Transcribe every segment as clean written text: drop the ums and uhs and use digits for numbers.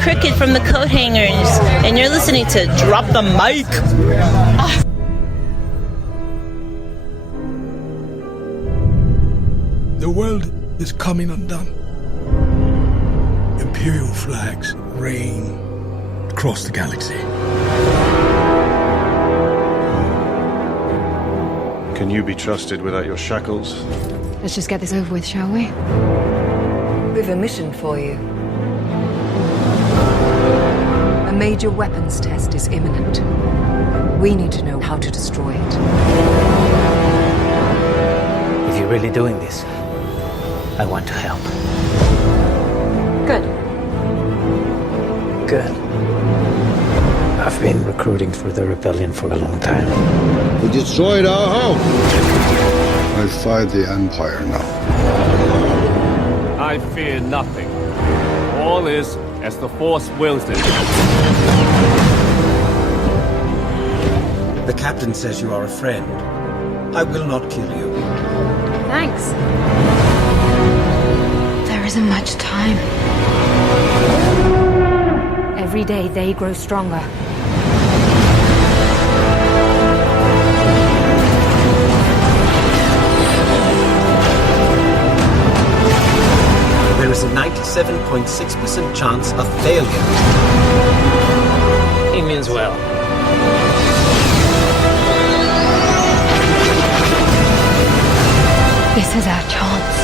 Cricket from the Coat Hangers, and you're listening to Drop the Mic. The world is coming undone. Imperial flags reign across the galaxy. Can you be trusted without your shackles? Let's just get this over with, shall we? We've a mission for you. A major weapons test is imminent. We need to know how to destroy it. If you're really doing this, I want to help. Good. Good. I've been recruiting for the rebellion for a long time. We destroyed our home. I fight the Empire now. I fear nothing. All is as the Force wills it. The captain says you are a friend. I will not kill you. Thanks. There isn't much time. Every day they grow stronger. There is a 97.6% chance of failure. He means well. This is our chance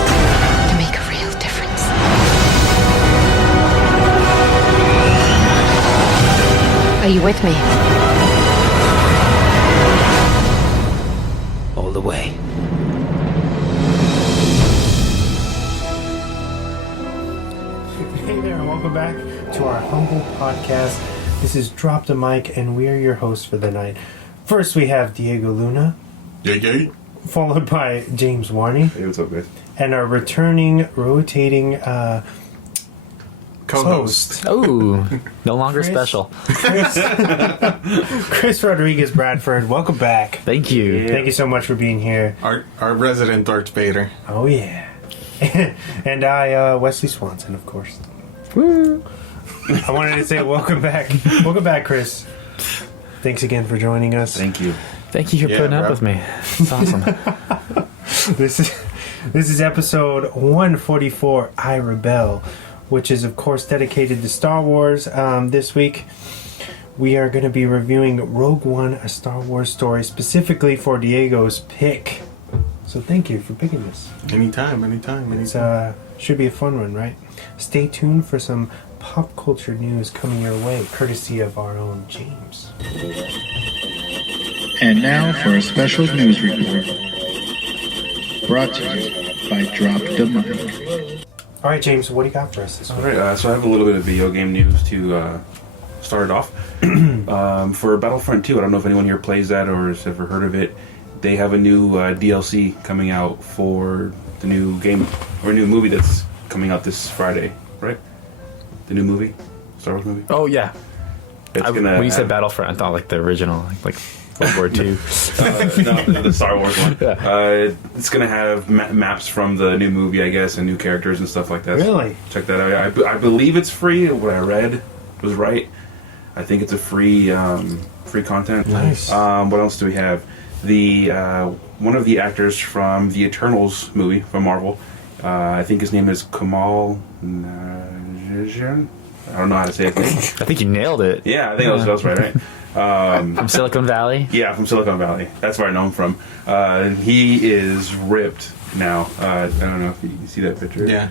to make a real difference. Are you with me? All the way. Hey there, and welcome back to our humble podcast. This is Drop the Mic, and we are your hosts for the night. First, we have Diego Luna. Yay. Followed by James Warney. Hey, what's up, guys? And our returning, rotating Co-host. Oh, no longer special. Chris Rodriguez Bradford. Welcome back. Thank you. Yeah. Thank you so much for being here. Our resident Darth Vader. Oh, yeah. And I, Wesley Swanson, of course. Woo. I wanted to say welcome back. Welcome back, Chris. Thanks again for joining us. Thank you. Thank you for putting up with me. It's awesome. This is episode 144, I Rebel, which is, of course, dedicated to Star Wars. This week, we are going to be reviewing Rogue One, a Star Wars story, specifically for Diego's pick. So thank you for picking this. Anytime. It's should be a fun one, right? Stay tuned for some pop culture news coming your way, courtesy of our own James. And now for a special news report. Brought to you by Drop the Mic. All right, James, what do you got for us this week? All right, so I have a little bit of video game news to start it off. For Battlefront 2, I don't know if anyone here plays that or has ever heard of it. They have a new DLC coming out for the new game, or a new movie that's coming out this Friday, right? The new movie? Star Wars movie? Oh, yeah. When you said Battlefront, I thought like the original, like World War II. No, the Star Wars one. Yeah. It's going to have maps from the new movie, I guess, and new characters and stuff like that. Really? So check that out. I believe it's free. What I read was right. I think it's a free content. Nice. What else do we have? The one of the actors from the Eternals movie from Marvel. I think his name is Kamal Najian. I don't know how to say his name. I think you nailed it. Yeah, I think that was right. From Silicon Valley? Yeah, from Silicon Valley. That's where I know him from. He is ripped now. I don't know if you can see that picture. Yeah.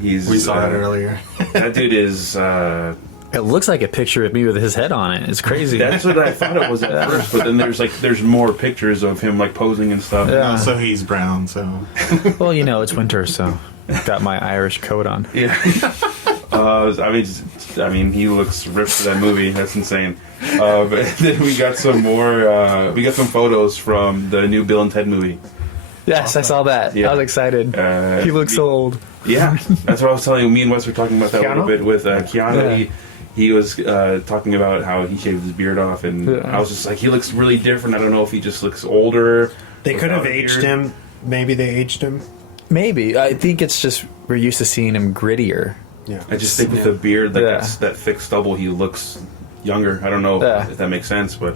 We saw that earlier. That dude is... it looks like a picture of me with his head on it. It's crazy. That's what I thought it was at first, but then there's more pictures of him like posing and stuff. Yeah. So he's brown, so... Well, you know, it's winter, so got my Irish coat on. Yeah. I mean, he looks ripped for that movie. That's insane. But then we got some more. We got some photos from the new Bill and Ted movie. Yes, I saw that. Yeah. I was excited. He looks so old. Yeah, that's what I was telling you. Me and Wes were talking about that a little bit with Keanu. Yeah. He was talking about how he shaved his beard off, and I was just like, he looks really different. I don't know if he just looks older. They could have aged him. Maybe they aged him. Maybe. I think it's just we're used to seeing him grittier. Yeah. I just think with the beard, like that thick stubble, he looks younger. I don't know if that makes sense, but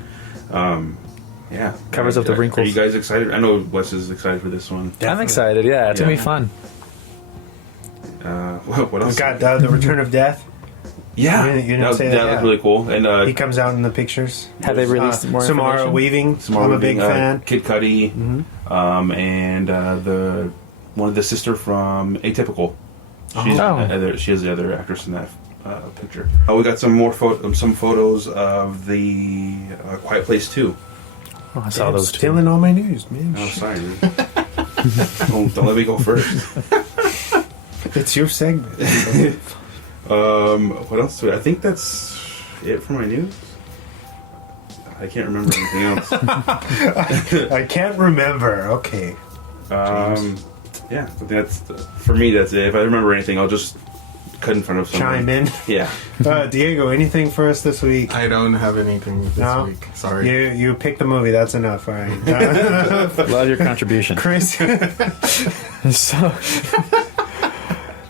yeah. Covers up the wrinkles. Are you guys excited? I know Wes is excited for this one. Definitely. I'm excited, yeah. It's going to be fun. What else? We got The Return of Death. Yeah. You didn't say that? That was really cool. And he comes out in the pictures. Have they released more Samara information? Weaving. Samara I'm a Weaving, big fan. Kid Cudi, and one of the sister from Atypical. She is the other actress in that picture. We got some more some photos of the Quiet Place 2. Oh, I saw those too. Stealing all my news, man. Oh, sorry, dude. don't let me go first. It's your segment. What else? I think that's it for my news. I can't remember anything else. I can't remember. Okay. Yeah, I think that's for me. That's it. If I remember anything, I'll just cut in front of someone. Chime in. Yeah. Diego, anything for us this week? I don't have anything this week. Sorry. You picked the movie. That's enough. All right. Love your contribution, Chris. So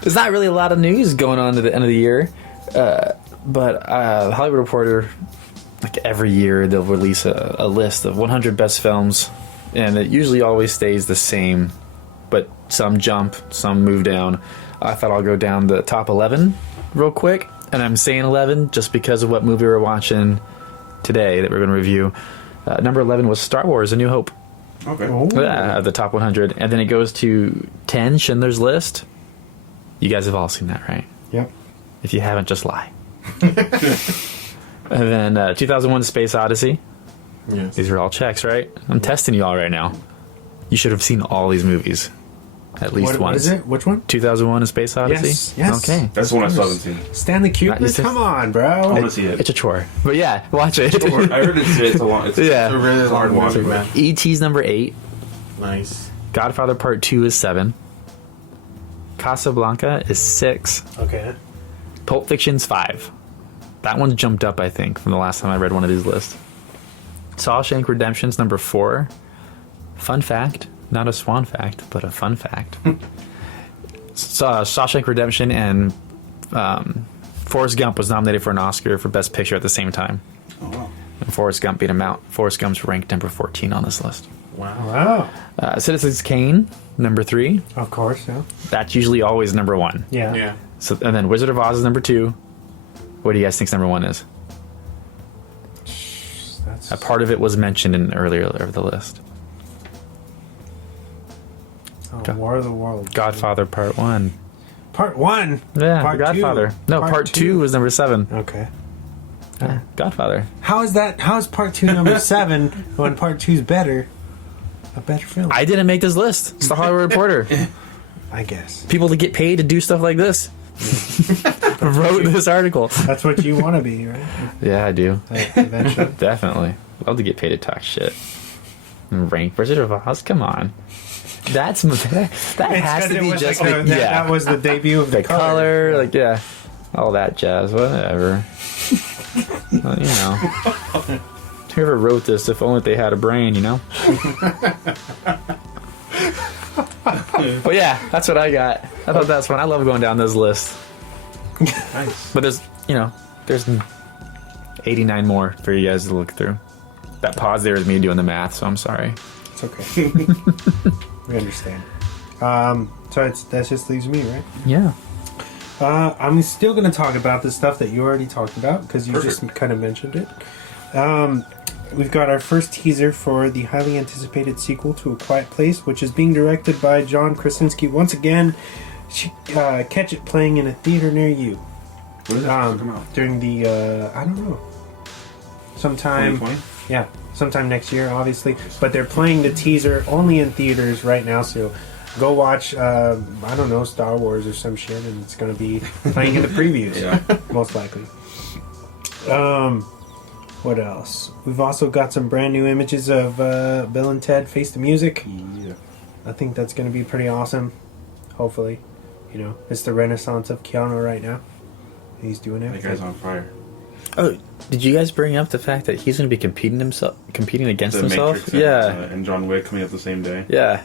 there's not really a lot of news going on to the end of the year, but the Hollywood Reporter, like every year, they'll release a list of 100 best films, and it usually always stays the same, but some jump, some move down. I thought I'll go down the top 11 real quick, and I'm saying 11 just because of what movie we're watching today that we're going to review. Number 11 was Star Wars: A New Hope. Okay. The top 100, and then it goes to 10, Schindler's List. You guys have all seen that, right? Yep. If you haven't, just lie. And then 2001: Space Odyssey. Yes. These are all checks, right? I'm testing you all right now. You should have seen all these movies at least once. What is it? Which one? 2001: A Space Odyssey. Yes. Okay. That's the one I still haven't seen. Stanley Kubrick. Come on, bro. I want to see it. It's a chore, but yeah, watch it. I heard it's a long. It's a really hard watch. E.T.'s number 8. Nice. Godfather Part 2 is 7. Casablanca is 6. Okay. Pulp Fiction's 5. That one's jumped up, I think, from the last time I read one of these lists. Shawshank Redemption's number 4. Fun fact, not a swan fact, but a fun fact. Shawshank Redemption and Forrest Gump was nominated for an Oscar for Best Picture at the same time. Oh, wow. And Forrest Gump beat him out. Forrest Gump's ranked number 14 on this list. Wow. Citizens Kane, number 3. Of course, yeah. That's usually always number 1. Yeah. So, and then Wizard of Oz is number 2. What do you guys think number 1 is? A part of it was mentioned in earlier of the list. War of the Worlds. Godfather Part 1. Part 1? Yeah, Part Godfather. 2. No, Part 2 was number 7. Okay. Godfather. How is that? How is Part 2 number 7 when Part 2 is better? A better film. I didn't make this list. It's the Hollywood Reporter. I guess. People that get paid to do stuff like this wrote this article. That's what you want to be, right? Yeah, I do. Eventually. Definitely. Love to get paid to talk shit. And rank Wizard of Oz. Come on. That has to be just like that was the debut of the color. Like, yeah. All that jazz. Whatever. Well, you know. Whoever wrote this, if only they had a brain, you know? But yeah, that's what I got. I thought that's fun. I love going down this list. Nice. But there's 89 more for you guys to look through. That pause there is me doing the math, so I'm sorry. It's okay. We understand. So that just leaves me, right? Yeah. I'm still going to talk about the stuff that you already talked about because you just kind of mentioned it. We've got our first teaser for the highly anticipated sequel to A Quiet Place, which is being directed by John Krasinski. Once again, catch it playing in a theater near you. When is that come out? During the, I don't know, sometime. 2020? Yeah, sometime next year, obviously. But they're playing the teaser only in theaters right now, so go watch, I don't know, Star Wars or some shit, and it's going to be playing in the previews, most likely. What else? We've also got some brand new images of Bill and Ted Face the Music. Yeah. I think that's going to be pretty awesome. Hopefully. You know, it's the renaissance of Keanu right now. He's doing everything. That guy's on fire. Oh, did you guys bring up the fact that he's going to be competing against The himself? Matrix Yeah. and John Wick coming out the same day. Yeah.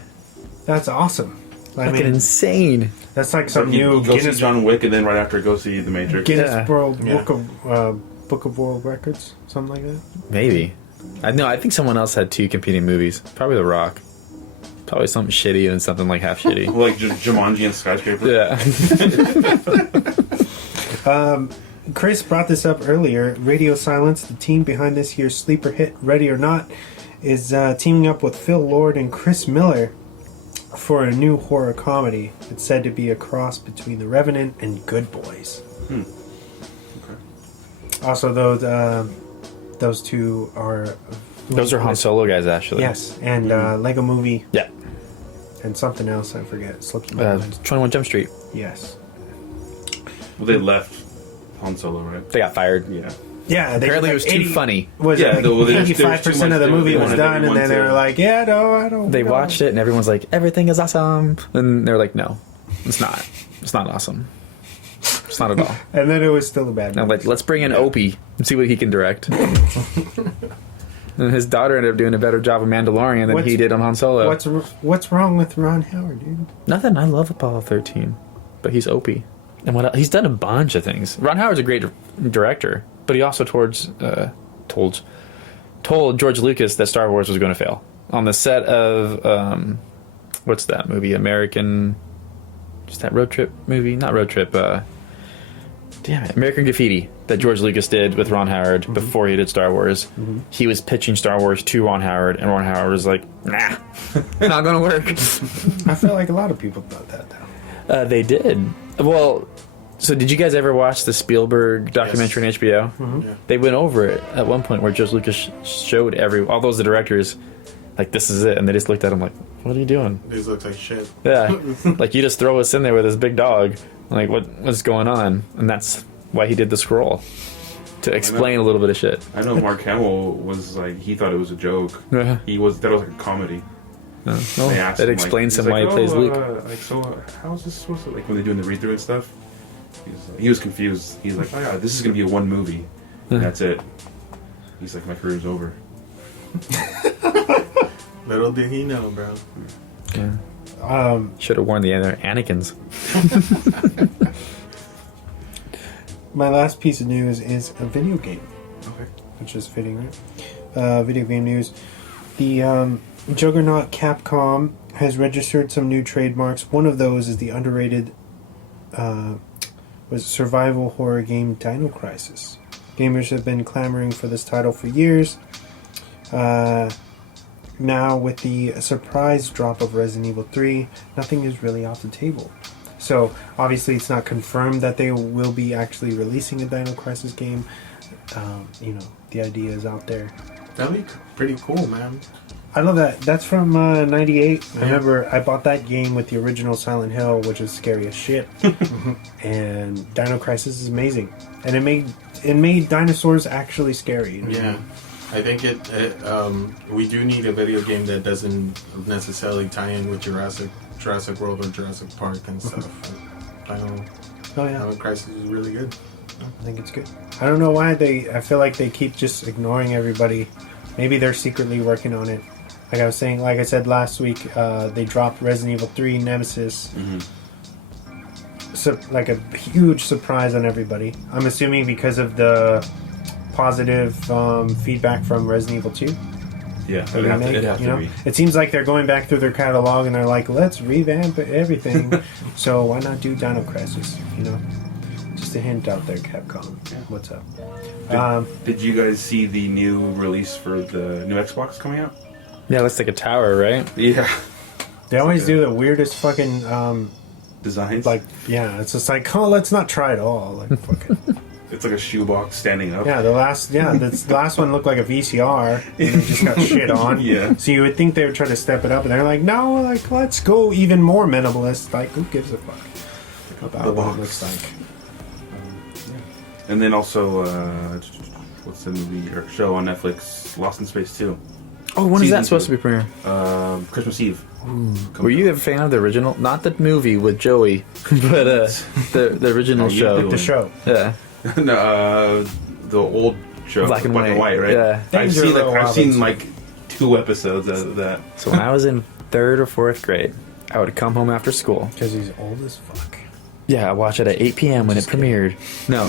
That's awesome. Fucking insane. That's like some You new go Guinness see John Wick, and then right after go see The Matrix. Guinness World Book of World Records, something like that. Maybe. I think someone else had 2 competing movies. Probably The Rock. Probably something shitty and something like half shitty. Like Jumanji and Skyscraper. Yeah. Chris brought this up earlier. Radio Silence, the team behind this year's sleeper hit, Ready or Not, is teaming up with Phil Lord and Chris Miller for a new horror comedy. It's said to be a cross between The Revenant and Good Boys. Also, those two are... Those are Han Solo guys, actually. Yes, and Lego Movie. Yeah. And something else, I forget. Slipped my mind. 21 Jump Street. Yes. Well, they left Han Solo, right? They got fired. Yeah. Yeah, apparently it was too funny. Was Yeah, it like 85% of the movie was done, and then they were like, "Yeah, no, I don't." They watched it, and everyone's like, "Everything is awesome," and they're like, "No, it's not. It's not awesome. It's not at all." And then it was still a bad movie. I'm like, let's bring in Opie and see what he can direct. And his daughter ended up doing a better job of Mandalorian than he did on Han Solo. What's wrong with Ron Howard, dude? Nothing. I love Apollo 13, but he's Opie. And what else? He's done a bunch of things. Ron Howard's a great director, but he also told George Lucas that Star Wars was going to fail on the set of what's that movie? American, just that road trip movie? Not road trip. Damn it, American Graffiti that George Lucas did with Ron Howard before he did Star Wars. He was pitching Star Wars to Ron Howard, and Ron Howard was like, "Nah, not going to work." I feel like a lot of people thought that, though. They did. Well, so did you guys ever watch the Spielberg documentary on HBO? Yeah. They went over it at one point where George Lucas showed all those directors, like, this is it, and they just looked at him like, "What are you doing? These look like shit." Yeah, like, you just throw us in there with this big dog. Like, what's going on? And that's why he did the scroll, to explain a little bit of shit. I know Mark Hamill was like, he thought it was a joke. Yeah. He thought it was like a comedy. That explains him why he plays Luke. How is this supposed to, like, when they're doing the read-through and stuff? He was confused. He's like, "Oh yeah, this is gonna be a one movie, and that's it." He's like, "My career's over." Little did he know, bro. Yeah. Should have worn the other Anakins. My last piece of news is a video game. Okay. Which is fitting, right? Video game news. The juggernaut Capcom has registered some new trademarks. One of those is the underrated survival horror game Dino Crisis. Gamers have been clamoring for this title for years. Now, with the surprise drop of Resident Evil 3, nothing is really off the table. So, obviously, it's not confirmed that they will be actually releasing a Dino Crisis game. The idea is out there. That'd be pretty cool, man. I love that. That's from 98. I remember I bought that game with the original Silent Hill, which is scary as shit. And Dino Crisis is amazing. And it made dinosaurs actually scary. Yeah. I think we do need a video game that doesn't necessarily tie in with Jurassic World or Jurassic Park and stuff. Dino Crisis is really good. I think it's good. I don't know why I feel like they keep just ignoring everybody. Maybe they're secretly working on it. Like I said last week, they dropped Resident Evil 3 Nemesis. So, like, a huge surprise on everybody. I'm assuming because of the positive feedback from Resident Evil 2. Yeah, it seems like they're going back through their catalog and they're like, let's revamp everything. So why not do Dino Crisis? Just a hint out there, Capcom. Yeah. What's up? Did you guys see the new release for the new Xbox coming out? Yeah, looks like a tower, right? Yeah. They always do the weirdest fucking designs. Like, yeah, it's just like, oh, let's not try it all. Like, fucking. It's like a shoebox standing up. Yeah, the last one looked like a VCR and it just got shit on. Yeah. So you would think they would try to step it up, and they're like, no, like, let's go even more minimalist. Like, who gives a fuck about what it looks like? And then also, what's the movie or show on Netflix? Lost in Space 2. Oh, when is that supposed to be premiering? Christmas Eve. Were you a fan of the original? Not the movie with Joey, but the original show. The show. Yeah. No, the old show, Black and White, right? Yeah. I've seen like 2 episodes of that. So when I was in 3rd or 4th grade, I would come home after school. Because he's old as fuck. Yeah, I watch it at 8 p.m. when it premiered. No.